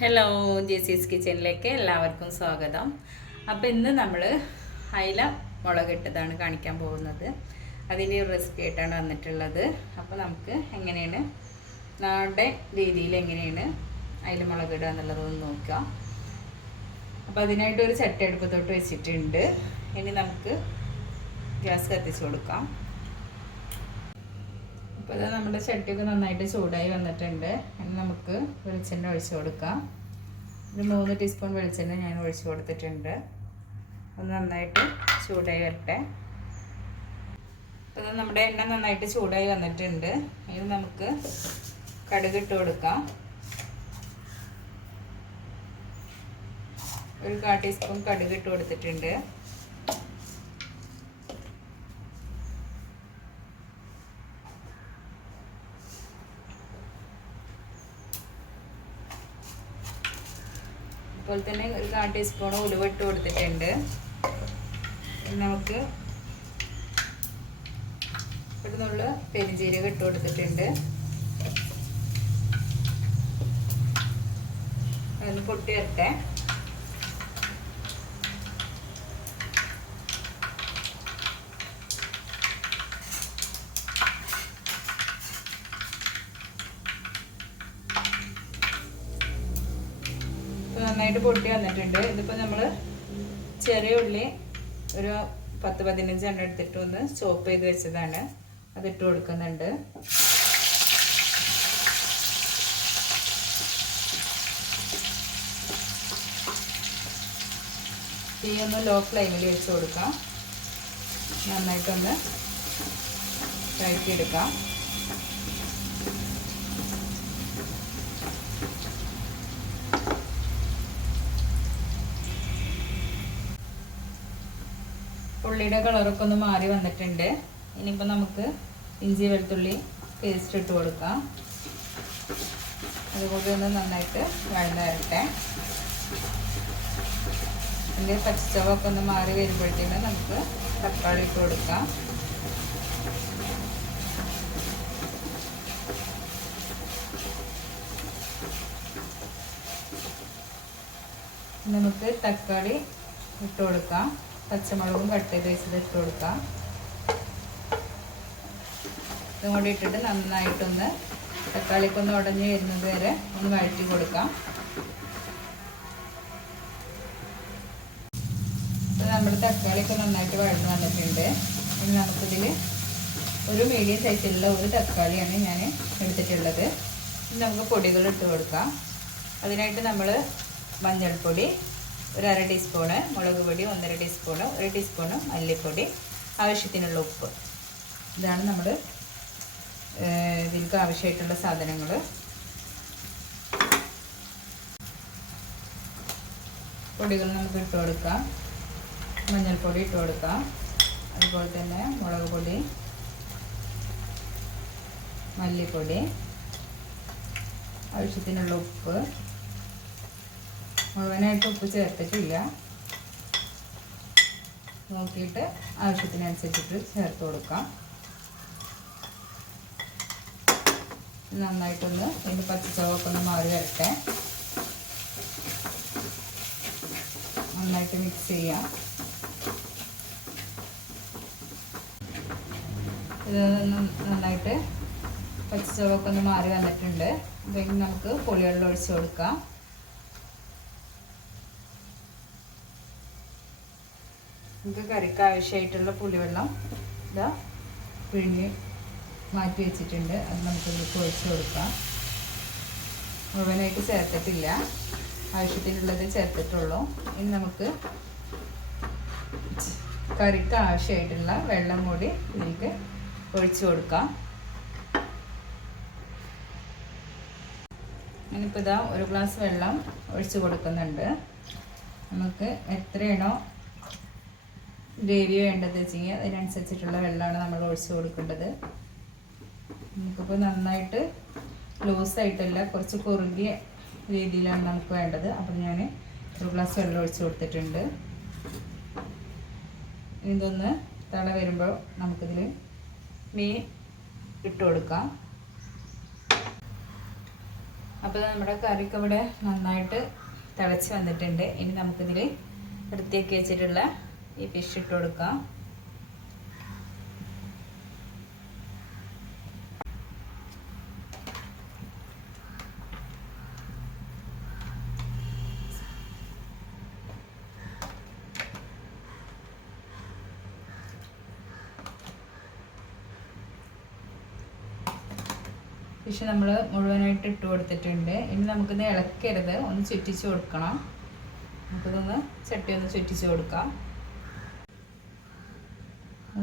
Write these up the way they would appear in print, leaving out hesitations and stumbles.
Hello, ജെസീസ് കിച്ചണിലേക്ക് എല്ലാവർക്കും സ്വാഗതം. അപ്പോൾ ഇന്ന് നമ്മൾ അയില മുളകിട്ടതാണ് കാണിക്കാൻ പോകുന്നത്. അതിൻ്റെ ഒരു റെസിപ്പി ആയിട്ടാണ് വന്നിട്ടുള്ളത്. അപ്പോൾ നമുക്ക് എങ്ങനെയാണ് നാടൻ രീതിയിൽ എങ്ങനെയാണ് അയില മുളകിടുക എന്നുള്ളതൊന്ന് നോക്കാം. അപ്പോൾ അതിനായിട്ടൊരു ചട്ടി അടുപ്പത്തോട്ട് വെച്ചിട്ടുണ്ട്. ഇനി നമുക്ക് ഗ്യാസ് കത്തിച്ച് കൊടുക്കാം. അപ്പോൾ ഇത് നമ്മുടെ ചട്ടിയൊക്കെ നന്നായിട്ട് ചൂടായി വന്നിട്ടുണ്ട്. ഇനി നമുക്ക് വെളിച്ചെണ്ണ ഒഴിച്ച് കൊടുക്കാം. ഒരു 3 ടീസ്പൂൺ വെളിച്ചെണ്ണ ഞാൻ ഒഴിച്ച് കൊടുത്തിട്ടുണ്ട്. അത് നന്നായിട്ട് ചൂടായി വരട്ടെ. അപ്പോൾ നമ്മുടെ എണ്ണ നന്നായിട്ട് ചൂടായി വന്നിട്ടുണ്ട്. ഇനി നമുക്ക് കടുക് ഇട്ട് കൊടുക്കാം. ഒരു 1/4 ടീസ്പൂൺ കടുക് ഇട്ട് കൊടുത്തിട്ടുണ്ട്. അതുപോലെ തന്നെ ഒരു 1/4 ടീസ്പൂൺ ഉലുവ ഇട്ട് കൊടുത്തിട്ടുണ്ട്. നമുക്ക് ഇവിടുന്നുള്ള പെരുംജീരകം ഇട്ട് കൊടുത്തിട്ടുണ്ട്. അതൊന്ന് പൊട്ടി വരട്ടെ. നന്നായിട്ട് പൊട്ടി വന്നിട്ടുണ്ട്. ഇതിപ്പോൾ നമ്മൾ ചെറിയ ഉള്ളി ഒരു 10-15 എണ്ണം എടുത്തിട്ട് ഒന്ന് ചോപ്പ് ചെയ്ത് വെച്ചതാണ്. അതിട്ട് കൊടുക്കുന്നുണ്ട്. തീ ഒന്ന് ലോ ഫ്ലെയിമിൽ വെച്ച് കൊടുക്കാം. നന്നായിട്ടൊന്ന് വഴറ്റിയെടുക്കാം. ഉള്ളിയുടെ കളറൊക്കെ ഒന്ന് മാറി വന്നിട്ടുണ്ട്. ഇനിയിപ്പോൾ നമുക്ക് ഇഞ്ചി വെളുത്തുള്ളി പേസ്റ്റ് ഇട്ട് കൊടുക്കാം. അതുപോലെ ഒന്ന് നന്നായിട്ട് വഴന്ന് വരട്ടെ. അതിൻ്റെ പച്ചച്ചവൊക്കെ ഒന്ന് മാറി വരുമ്പോഴത്തേക്കും നമുക്ക് തക്കാളി ഇട്ട് കൊടുക്കാം. നമുക്ക് തക്കാളി ഇട്ട് കൊടുക്കാം. പച്ചമുളകും കട്ട് ചെയ്ത് വെച്ചത് ഇട്ട് കൊടുക്കാം. ഇതും കൂടി ഇട്ടിട്ട് നന്നായിട്ടൊന്ന് തക്കാളിക്കൊന്ന് ഉടഞ്ഞ് വരുന്നത് വരെ ഒന്ന് വഴറ്റി കൊടുക്കാം. അപ്പോൾ നമ്മുടെ തക്കാളിയൊക്കെ നന്നായിട്ട് വഴന്ന് വന്നിട്ടുണ്ട്. ഇനി നമുക്കിതിൽ ഒരു മീഡിയം സൈസിലുള്ള ഒരു തക്കാളിയാണ് ഞാൻ എടുത്തിട്ടുള്ളത്. ഇനി നമുക്ക് പൊടികൾ ഇട്ട് കൊടുക്കാം. അതിനായിട്ട് നമ്മൾ മഞ്ഞൾപ്പൊടി ഒരു 1/2 ടീസ്പൂണ്, മുളക് പൊടി 1.5 ടീസ്പൂണ്, 1 ടീസ്പൂണ് മല്ലിപ്പൊടി, ആവശ്യത്തിനുള്ള ഉപ്പ്. ഇതാണ് നമ്മൾ ഇതിലേക്ക് ആവശ്യമായിട്ടുള്ള സാധനങ്ങൾ. പൊടികൾ നമുക്ക് ഇട്ട് കൊടുക്കാം. മഞ്ഞൾപ്പൊടി ഇട്ട് കൊടുക്കാം. അതുപോലെ തന്നെ മുളക് പൊടി, മല്ലിപ്പൊടി, ആവശ്യത്തിനുള്ള ഉപ്പ്. മുഴുവനായിട്ട് ഉപ്പ് ചേർത്തിട്ടില്ല. നോക്കിയിട്ട് ആവശ്യത്തിനനുസരിച്ചിട്ട് ചേർത്ത് കൊടുക്കാം. നന്നായിട്ടൊന്ന് ഇതിൻ്റെ പച്ചച്ചവൊക്കെ ഒന്ന് മാറി വരട്ടെ. നന്നായിട്ട് മിക്സ് ചെയ്യാം. ഇത് നന്നായിട്ട് പച്ചച്ചവൊക്കെ ഒന്ന് മാറി വന്നിട്ടുണ്ട്. അപ്പോൾ നമുക്ക് പുളിവെള്ളം ഒഴിച്ച് കൊടുക്കാം. നമുക്ക് കറിക്ക് ആവശ്യമായിട്ടുള്ള പുളിവെള്ളം ഇതാ പിഴിഞ്ഞ് മാറ്റി വെച്ചിട്ടുണ്ട്. അത് നമുക്ക് ഇതിലേക്ക് ഒഴിച്ച് കൊടുക്കാം. മുഴുവനായിട്ട് ചേർത്തിട്ടില്ല, ആവശ്യത്തിനുള്ളത് ചേർത്തിട്ടുള്ളൂ. ഇനി നമുക്ക് കറിക്ക് ആവശ്യമായിട്ടുള്ള വെള്ളം കൂടി ഇതിലേക്ക് ഒഴിച്ച് കൊടുക്കാം. ഞാനിപ്പോൾ ഇതാ 1 ഗ്ലാസ് വെള്ളം ഒഴിച്ച് കൊടുക്കുന്നുണ്ട്. നമുക്ക് എത്രയാണോ ഗ്രേവി വേണ്ടത് വെച്ചെങ്കിൽ അതിനനുസരിച്ചിട്ടുള്ള വെള്ളമാണ് നമ്മൾ ഒഴിച്ച് കൊടുക്കേണ്ടത്. നമുക്കിപ്പോൾ നന്നായിട്ട് ലൂസായിട്ടല്ല, കുറച്ച് കുറുകിയ രീതിയിലാണ് നമുക്ക് വേണ്ടത്. അപ്പോൾ ഞാൻ 1 ഗ്ലാസ് വെള്ളം ഒഴിച്ച് കൊടുത്തിട്ടുണ്ട്. ഇതൊന്ന് തള വരുമ്പോൾ നമുക്കിതിൽ മീൻ ഇട്ട് കൊടുക്കാം. അപ്പോൾ നമ്മുടെ കറിയൊക്കെ ഇവിടെ നന്നായിട്ട് തിളച്ച് വന്നിട്ടുണ്ട്. ഇനി നമുക്കിതിൽ വൃത്തിയാക്കി വെച്ചിട്ടുള്ള ഈ ഫിഷ് ഇട്ട് കൊടുക്കാം. ഫിഷ് നമ്മൾ മുഴുവനായിട്ട് ഇട്ട് കൊടുത്തിട്ടുണ്ട്. ഇനി നമുക്കിത് ഇളക്കരുത്, ഒന്ന് ചുറ്റിച്ച് കൊടുക്കണം. നമുക്കിതൊന്ന് ചട്ടി ഒന്ന് ചുറ്റിച്ച് കൊടുക്കാം.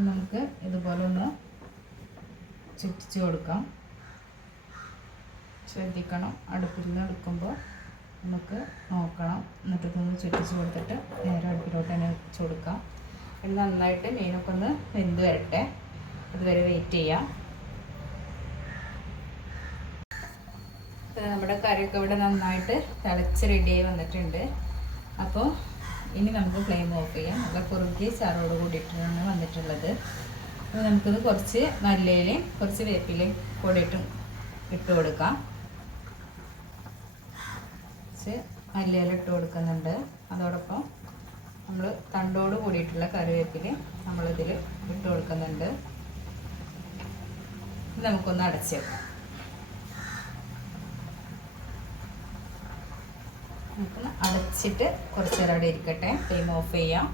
നമുക്ക് ഇതുപോലെ ഒന്ന് ചുറ്റിച്ച് കൊടുക്കാം. ശ്രദ്ധിക്കണം, അടുപ്പിൽ നിന്ന് എടുക്കുമ്പോൾ നമുക്ക് നോക്കണം. എന്നിട്ട് ഇതൊന്ന് ചുറ്റിച്ച് കൊടുത്തിട്ട് നേരെ അടുപ്പിലോട്ട് തന്നെ വെച്ച് കൊടുക്കാം. ഇത് നന്നായിട്ട് മീനൊക്കെ ഒന്ന് വെന്ത് വരട്ടെ, അതുവരെ വെയിറ്റ് ചെയ്യാം. നമ്മുടെ കറിയൊക്കെ ഇവിടെ നന്നായിട്ട് തിളച്ച് റെഡിയായി വന്നിട്ടുണ്ട്. അപ്പോൾ ഇനി നമുക്ക് ഫ്ലെയിം ഓഫ് ചെയ്യാം. നല്ല കുറുകി ചാറോട് കൂടിയിട്ടാണ് വന്നിട്ടുള്ളത്. അപ്പോൾ നമുക്കിത് കുറച്ച് മല്ലിയിലയും കുറച്ച് വേപ്പിലയും കൂടിയിട്ടും ഇട്ട് കൊടുക്കാം. കുറച്ച് മല്ലിയില ഇട്ട് കൊടുക്കുന്നുണ്ട്. അതോടൊപ്പം നമ്മൾ തണ്ടോട് കൂടിയിട്ടുള്ള കറിവേപ്പില നമ്മളിതിൽ ഇട്ട് കൊടുക്കുന്നുണ്ട്. നമുക്കൊന്ന് അടച്ച് വെക്കാം. നമുക്കൊന്ന് അടച്ചിട്ട് കുറച്ച് നേരം അവിടെ ഇരിക്കട്ടെ. ഫ്ലെയിം ഓഫ് ചെയ്യാം.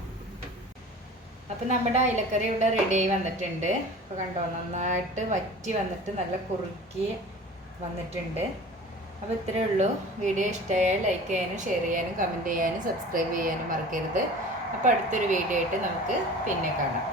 അപ്പം നമ്മുടെ അയിലക്കറി ഇവിടെ റെഡി ആയി വന്നിട്ടുണ്ട്. അപ്പോൾ കണ്ടോ, നന്നായിട്ട് വറ്റി വന്നിട്ട് നല്ല കുറുക്കി വന്നിട്ടുണ്ട്. അപ്പോൾ ഇത്രയേ ഉള്ളൂ. വീഡിയോ ഇഷ്ടമായാൽ ലൈക്ക് ചെയ്യാനും ഷെയർ ചെയ്യാനും കമൻറ്റ് ചെയ്യാനും സബ്സ്ക്രൈബ് ചെയ്യാനും മറക്കരുത്. അപ്പോൾ അടുത്തൊരു വീഡിയോ ആയിട്ട് നമുക്ക് പിന്നെ കാണാം.